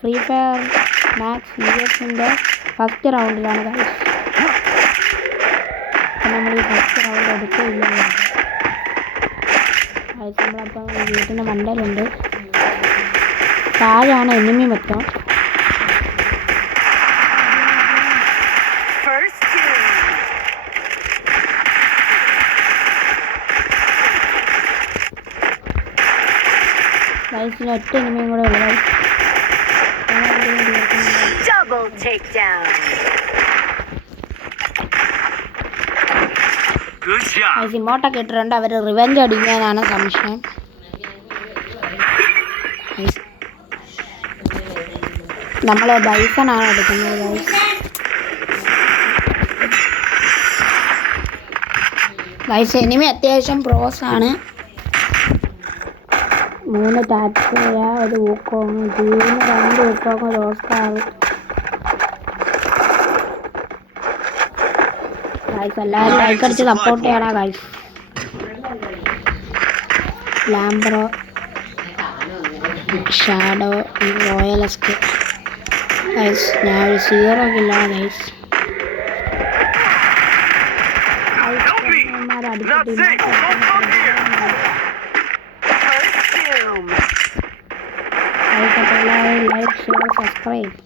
Free fire max യുഎസിൻ്റെ first റൗണ്ടിലാണ് guys. നമ്മൾ ഈ ഫസ്റ്റ് റൗണ്ട് എടുക്കില്ല ഗൈസ്. നമ്മളപ്പം വീട്ടിൻ്റെ മണ്ടയിലുണ്ട്. താഴെയാണ് എനിമി മൊത്തം. ഗൈസിന് ഒറ്റ എനിമിയും കൂടെ ഉള്ളു ഗൈസ്. ഇമോട്ടൊക്കെ ഇട്ടിട്ടുണ്ട്. അവർ റിവെഞ്ച് അടിക്കാനാണ് സംശയം. നമ്മൾ ബൈസണാണ് എടുക്കുന്നത് ഗൈസ്. ഗൈസ് എനിമി അത്യാവശ്യം പ്രോസാണ്. 3 ടാറ്റോയ, ഒരു ഊക്കോങ്, ടീമിന് 2 ഊക്കോങ്, ഒരു ഓസ്കാർ. ഗൈസ് എല്ലാവരും ലൈക്ക് അടിച്ച് സപ്പോർട്ട് ചെയ്യണം ഗൈസ്. ലാംബ്രോ, ഷാഡോ, റോയൽ എസ്ക് ഗൈസ്. ഞാൻ ഒരു 0 kill guys. Like, share, subscribe.